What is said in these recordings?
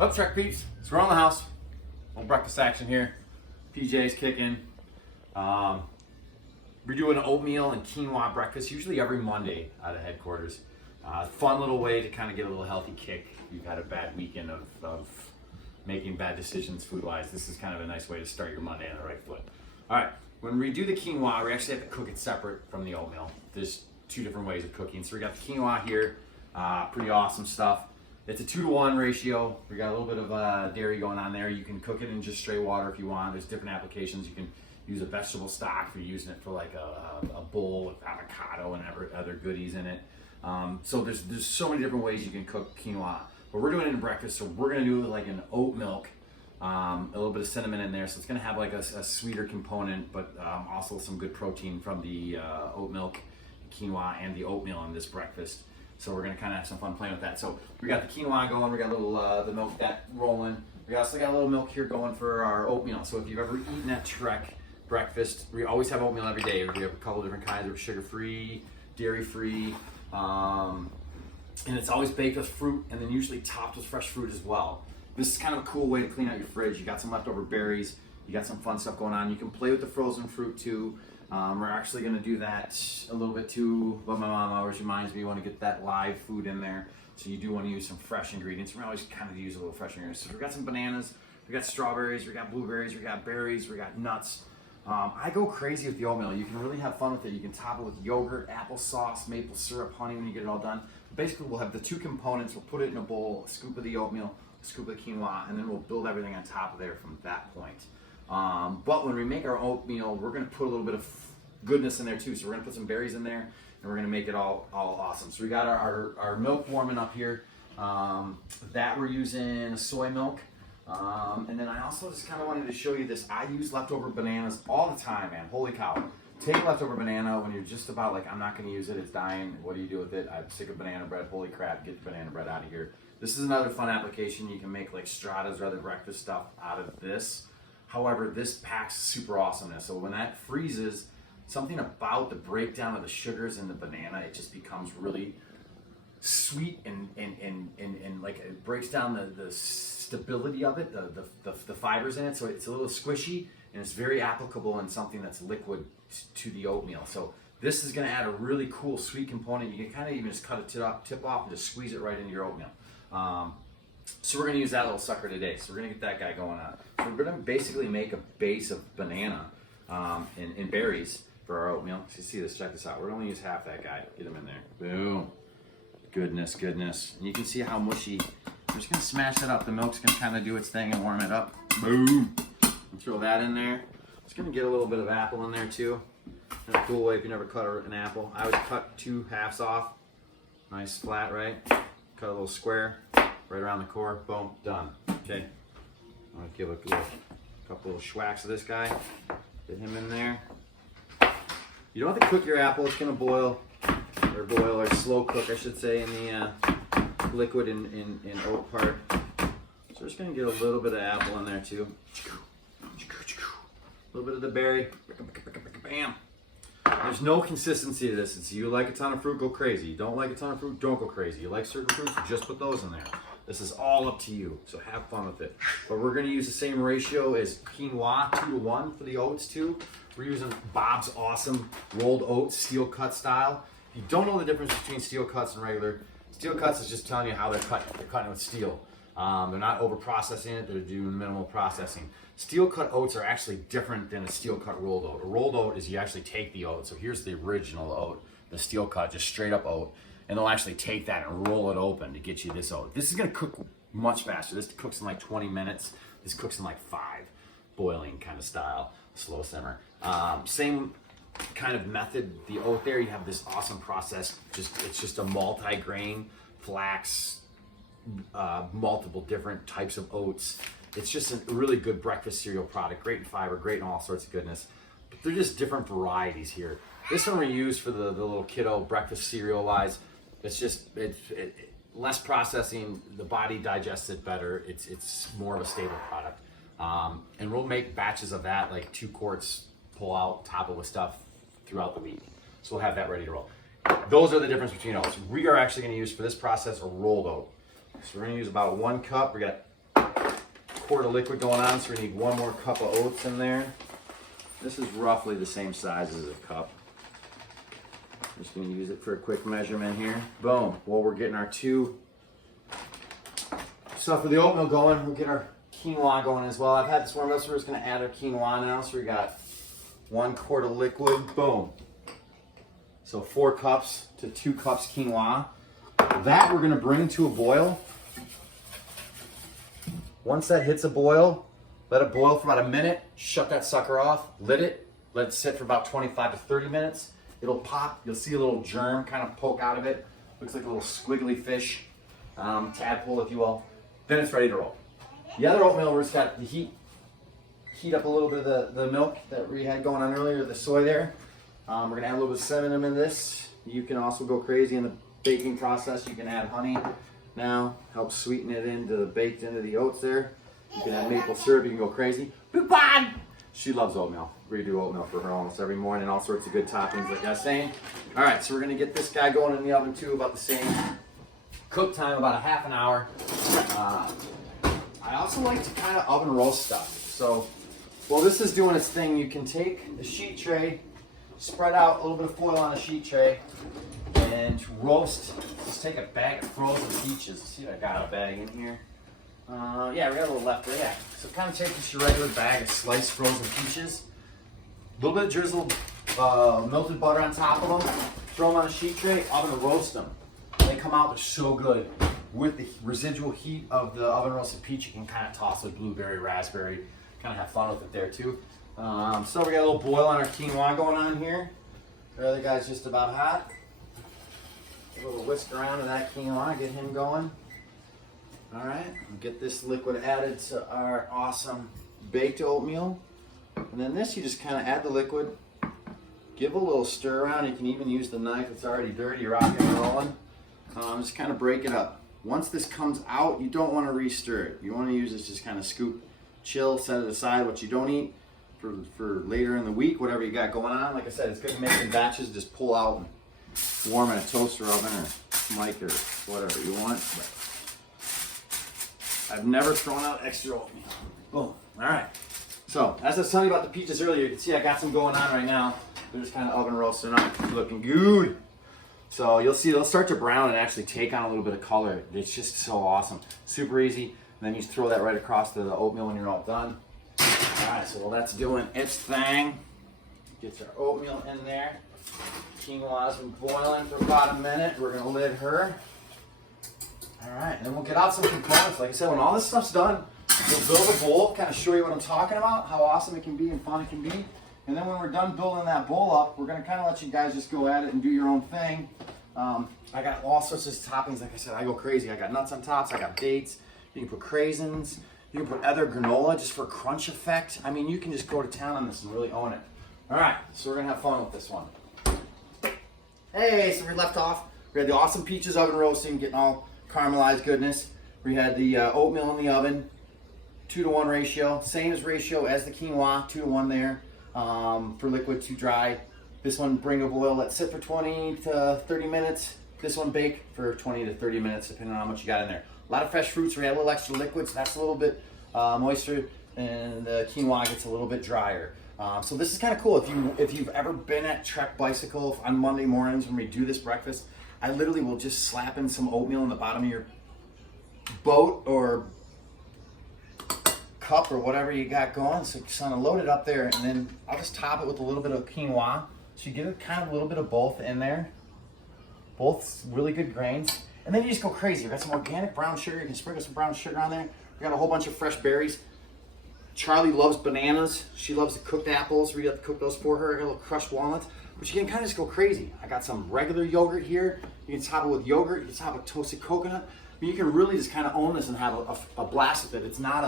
Up Trek peeps, so we're on the house. Little breakfast action here. PJ's kicking. We're doing oatmeal and quinoa breakfast, usually every Monday out of headquarters. Fun little way to kind of get a little healthy kick. You've had a bad weekend of making bad decisions food-wise. This is kind of a nice way to start your Monday on the right foot. All right, when we do the quinoa, we actually have to cook it separate from the oatmeal. There's two different ways of cooking. So we got the quinoa here, pretty awesome stuff. It's a 2-to-1 ratio. We got a little bit of dairy going on there. You can cook it in just straight water if you want. There's different applications. You can use a vegetable stock if you're using it for like a bowl with avocado and other goodies in it. So there's so many different ways you can cook quinoa. But we're doing it in breakfast, so we're gonna do it like an oat milk, a little bit of cinnamon in there. So it's gonna have like a sweeter component, but also some good protein from the oat milk, quinoa, and the oatmeal in this breakfast. So we're gonna kind of have some fun playing with that. So we got the quinoa going, we got a little the milk that rolling. We also got a little milk here going for our oatmeal. So if you've ever eaten at Trek breakfast, we always have oatmeal every day. We have a couple different kinds. We're sugar-free, dairy-free, and it's always baked with fruit and then usually topped with fresh fruit as well. This is kind of a cool way to clean out your fridge. You got some leftover berries, you got some fun stuff going on. You can play with the frozen fruit too. We're actually going to do that a little bit too, but my mom always reminds me you want to get that live food in there. So you do want to use some fresh ingredients. We always kind of use a little fresh ingredients. So we got some bananas, we got strawberries, we got blueberries, we got berries, we got nuts. I go crazy with the oatmeal. You can really have fun with it. You can top it with yogurt, applesauce, maple syrup, honey when you get it all done. Basically, we'll have the two components. We'll put it in a bowl, a scoop of the oatmeal, a scoop of the quinoa, and then we'll build everything on top of there from that point. But when we make our oatmeal, we're going to put a little bit of goodness in there too. So we're going to put some berries in there, and we're going to make it all awesome. So we got our milk warming up here. That we're using soy milk. And then I also just kind of wanted to show you this. I use leftover bananas all the time, man. Holy cow. Take a leftover banana when you're just about like, I'm not going to use it, it's dying. What do you do with it? I'm sick of banana bread. Holy crap, get the banana bread out of here. This is another fun application. You can make like stratas or other breakfast stuff out of this. However, this packs super awesomeness. So when that freezes, something about the breakdown of the sugars in the banana, it just becomes really sweet and like it breaks down the stability of it, the fibers in it, so it's a little squishy and it's very applicable in something that's liquid to the oatmeal. So this is going to add a really cool sweet component. You can kind of even just cut a tip off and just squeeze it right into your oatmeal. So we're going to use that little sucker today. So we're going to get that guy going on. So we're going to basically make a base of banana and berries for our oatmeal. So you see this, check this out. We're going to use half that guy. Get him in there. Boom. Goodness. And you can see how mushy. We're just going to smash that up. The milk's going to kind of do its thing and warm it up. Boom. And throw that in there. Just going to get a little bit of apple in there too. In a cool way if you never cut an apple. I always cut 2 halves off. Nice flat, right? Cut a little square right around the core. Boom. Done. Okay. I'm going to give a couple little schwacks of this guy. Get him in there. You don't have to cook your apple. It's going to boil or slow cook, I should say, in the liquid in oat part. So we're just going to get a little bit of apple in there too. A little bit of the berry. Bam. There's no consistency to this. It's you like a ton of fruit, go crazy. You don't like a ton of fruit, don't go crazy. You like certain fruits, just put those in there. This is all up to you, so have fun with it. But we're going to use the same ratio as quinoa, 2-to-1 for the oats too. We're using Bob's Awesome rolled oats, steel cut style. If you don't know the difference between steel cuts and regular, steel cuts is just telling you how they're cut. They're cutting with steel. They're not over processing it, they're doing minimal processing. Steel cut oats are actually different than a steel cut rolled oat. A rolled oat is you actually take the oat. So here's the original oat, the steel cut, just straight up oat. And they'll actually take that and roll it open to get you this oat. This is gonna cook much faster. This cooks in like 20 minutes. This cooks in like 5, boiling kind of style, slow simmer. Same kind of method, the oat there, you have this awesome process. It's just a multi-grain, flax, multiple different types of oats. It's just a really good breakfast cereal product, great in fiber, great in all sorts of goodness. But they're just different varieties here. This one we use for the little kiddo breakfast cereal wise. It's just less processing, the body digests it better. It's more of a stable product. And we'll make batches of that, like 2 quarts, pull out, top it with stuff throughout the week. So we'll have that ready to roll. Those are the difference between oats. We are actually going to use for this process a rolled oat. So we're going to use about 1 cup. We got quart of liquid going on, so we need 1 more cup of oats in there. This is roughly the same size as a cup. I'm just gonna use it for a quick measurement here. Boom. Well, we're getting our 2 stuff for the oatmeal going. We'll get our quinoa going as well. I've had this warmed up, so we're just gonna add our quinoa now. So we got 1 quart of liquid. Boom. So 4 cups to 2 cups quinoa. That we're gonna bring to a boil. Once that hits a boil, let it boil for about a minute, shut that sucker off, lid it, let it sit for about 25 to 30 minutes. It'll pop, you'll see a little germ kind of poke out of it. Looks like a little squiggly fish, tadpole if you will. Then it's ready to roll. The other oatmeal, we're just got the heat up a little bit of the milk that we had going on earlier, the soy there. We're gonna add a little bit of cinnamon in this. You can also go crazy in the baking process. You can add honey now, help sweeten it baked into the oats there. You can add maple syrup, you can go crazy. She loves oatmeal. We do oatmeal for her almost every morning, all sorts of good toppings like I was saying. All right, so we're gonna get this guy going in the oven too, about the same. Cook time, about a half an hour. I also like to kind of oven roast stuff. So while this is doing its thing, you can take the sheet tray, spread out a little bit of foil on a sheet tray, and roast. Just take a bag of frozen peaches. See, I got a bag in here. Yeah, we got a little left there. Yeah. So kind of take just your regular bag of sliced frozen peaches, a little bit of drizzled melted butter on top of them, throw them on a sheet tray, oven roast them. They come out, they're so good. With the residual heat of the oven roasted peach, you can kind of toss with blueberry, raspberry, kind of have fun with it there too. So we got a little boil on our quinoa going on here. The other guy's just about hot. A little whisk around to that quinoa, get him going. All right, get this liquid added to our awesome baked oatmeal. And then this, you just kind of add the liquid, give a little stir around. You can even use the knife, it's already dirty, rocking and rolling. Just kind of break it up. Once this comes out, you don't want to re-stir it. You want to use this, just kind of scoop, chill, set it aside. What you don't eat for later in the week, whatever you got going on. Like I said, it's good to make in batches, just pull out and warm in a toaster oven or mic or whatever you want. But I've never thrown out extra oatmeal. Boom. All right. So, as I was telling you about the peaches earlier, you can see I got some going on right now. They're just kind of oven roasted up, looking good. So you'll see they'll start to brown and actually take on a little bit of color. It's just so awesome. Super easy. And then you just throw that right across to the oatmeal when you're all done. All right, so while that's doing its thing, gets our oatmeal in there. Quinoa's been boiling for about a minute. We're gonna lid her. All right, and then we'll get out some components. Like I said, when all this stuff's done, we'll build a bowl, kind of show you what I'm talking about, how awesome it can be and fun it can be. And then when we're done building that bowl up, we're gonna kind of let you guys just go at it and do your own thing. I got all sorts of toppings. Like I said, I go crazy. I got nuts on tops, I got dates. You can put craisins. You can put other granola just for crunch effect. I mean, you can just go to town on this and really own it. All right, so we're gonna have fun with this one. Hey, so we left off. We had the awesome peaches oven roasting, getting all caramelized goodness. We had the oatmeal in the oven, 2-to-1 ratio, same as ratio as the quinoa, 2-to-1 there. For liquid to dry. This one bring to boil, let sit for 20 to 30 minutes. This one bake for 20 to 30 minutes depending on how much you got in there. A lot of fresh fruits, we had a little extra liquid, so that's a little bit moister, and the quinoa gets a little bit drier. So this is kind of cool. If you've ever been at Trek Bicycle on Monday mornings when we do this breakfast, I literally will just slap in some oatmeal in the bottom of your boat or cup or whatever you got going, so just kind of load it up there, and then I'll just top it with a little bit of quinoa, so you get a kind of a little bit of both in there, both really good grains, and then you just go crazy. We got some organic brown sugar. You can sprinkle some brown sugar on there. We got a whole bunch of fresh berries. Charlie loves bananas. She loves the cooked apples. We got to cook those for her. I got a little crushed walnuts, but you can kind of just go crazy. I got some regular yogurt here. You can top it with yogurt. You can top it with toasted coconut. I mean, you can really just kind of own this and have a blast with it. It's not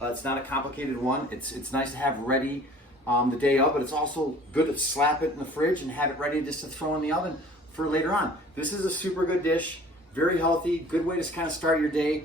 a complicated one. It's nice to have ready the day of, but it's also good to slap it in the fridge and have it ready just to throw in the oven for later on. This is a super good dish, very healthy, good way to kind of start your day.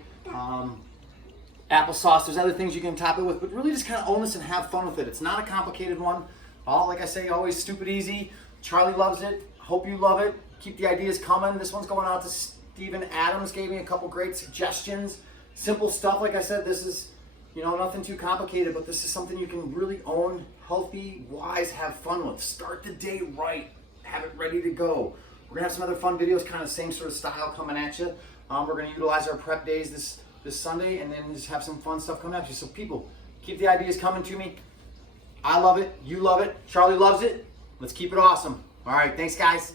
Applesauce, there's other things you can top it with, but really just kind of own this and have fun with it. It's not a complicated one. Like I say, always stupid easy. Charlie loves it. Hope you love it. Keep the ideas coming. This one's going out to Stephen Adams, gave me a couple great suggestions. Simple stuff, like I said, this is You know, nothing too complicated, but this is something you can really own, healthy, wise, have fun with. Start the day right, have it ready to go. We're gonna have some other fun videos, kind of same sort of style coming at you. We're gonna utilize our prep days this Sunday, and then just have some fun stuff coming at you. So people, keep the ideas coming to me. I love it, you love it, Charlie loves it. Let's keep it awesome. All right, thanks guys.